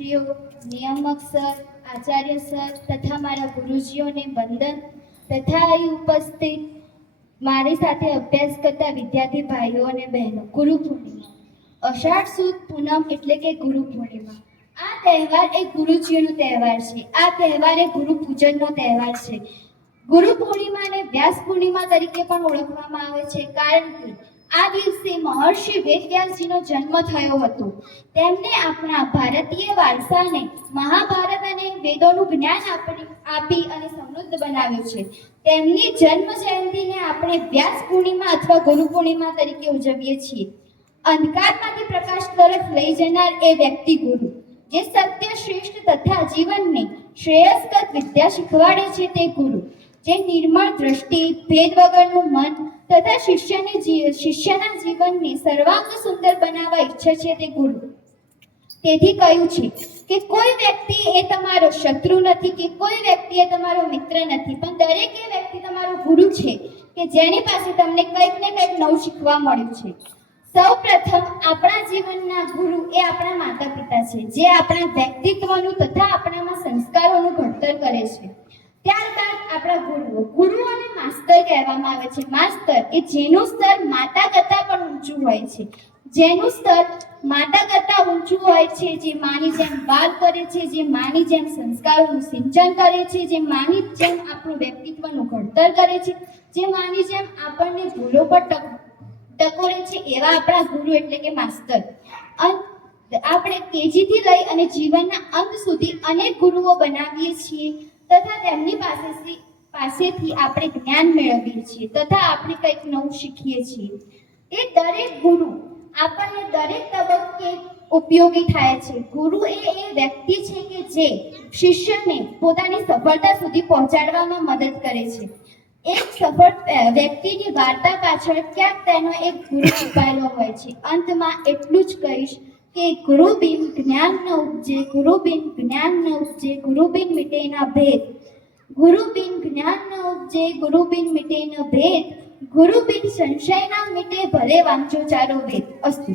માતાશ્રીઓ, નિયામક sir, Acharya sir તથા મારા ગુરુજીઓને વંદન તથા અહીં ઉપસ્થિત મારી સાથે અભ્યાસ કરતા વિદ્યાર્થી ભાઈઓ અને બહેનો. ગુરુ પૂર્ણિમા, અષાઢ સુદ પૂનમ એટલે કે ગુરુ પૂર્ણિમા. આ તહેવાર એ ગુરુજીઓનો તહેવાર છે. આ તહેવાર એ ગુરુ પૂજનનો તહેવાર છે. ગુરુ પૂર્ણિમાને વ્યાસ પૂર્ણિમા તરીકે પણ ઓળખવામાં આવે છે, કારણ કે આ દિવસે મહર્ષિ વેદવ્યાસજીનો જન્મ થયો હતો. તેમને આપણા ભારતીય વારસાને, મહાભારત અને વેદોનું જ્ઞાન આપી અને સમૃદ્ધ બનાવ્યું છે. તેમની જન્મ જયંતિને આપણે વ્યાસ પૂર્ણિમા અથવા ગુરુ પૂર્ણિમા તરીકે ઉજવીએ છીએ. અંધકારમાંથી પ્રકાશ તરફ લઈ જનાર એ વ્યક્તિ ગુરુ, જે સત્ય શ્રેષ્ઠ તથા જીવનને શ્રેયસ્કર વિદ્યા શીખવાડે છે તે ગુરુ, જે નિર્મળ દ્રષ્ટિ, ભેદ વગરનું મન તથા શિષ્યના જીવનને સર્વાંગ સુંદર બનાવવા ઈચ્છે છે તે ગુરુ. તેથી કહ્યું છે કે કોઈ વ્યક્તિ એ તમારો શત્રુ નથી કે કોઈ વ્યક્તિ એ તમારો મિત્ર નથી, પણ દરેક એ વ્યક્તિ તમારો ગુરુ છે કે જેની પાસે તમને કંઈક ને કંઈક નવું શીખવા મળ્યું છે. સૌપ્રથમ આપણા જીવનના ગુરુ એ આપણા માતા પિતા છે, જે આપણા વ્યક્તિત્વનું તથા આપણામાં સંસ્કારોનું ઘડતર કરે છે. ત્યારબાદ આપણા ગુરુઓને માસ્તર કહેવામાં આવે છે. માસ્તર એ જેનું સ્તર માતા કરતાં પણ ઊંચું હોય છે, જેનું સ્તર માતા કરતાં ઊંચું હોય છે, જે માની જેમ વાત કરે છે, જે માની જેમ સંસ્કારોનું સિંચન કરે છે, જે માની જેમ આપણું વ્યક્તિત્વનું ઘડતર કરે છે, જે માની જેમ આપણને ભૂલો પર ટકોરે છે, એવા આપણા ગુરુ એટલે કે માસ્તર. આપણે કેજીથી લઈ અને જીવનના અંત સુધી અનેક ગુરુઓ બનાવીએ છીએ તથા તેમની પાસેથી આપણે જ્ઞાન મેળવીએ છીએ તથા આપણે કંઈક નવું શીખીએ છીએ. એ દરેક ગુરુ આપણને દરેક તબક્કે ઉપયોગી થાય છે. ગુરુ એ વ્યક્તિ છે કે જે શિષ્યને પોતાની સફળતા સુધી પહોંચાડવામાં મદદ કરે છે. એક સફળ વ્યક્તિની વાર્તા પાછળ ક્યાંક તેનો એક ગુરુ છુપાયેલો હોય છે. અંતમાં એટલું જ કહીશ કે ગુરુ બિન જ્ઞાન ન ઉપજે, ગુરુ બિન જ્ઞાન ન ઉપજે, ગુરુ બિન મિટે ન ભેદ, ગુરુ બિન જ્ઞાન ન ઉપજે, ગુરુ બિન મિટે ન ભેદ, ગુરુ બિન સંશય ન મિટે, ભલે વાંચો ચારો વેદ. અસ્તુ.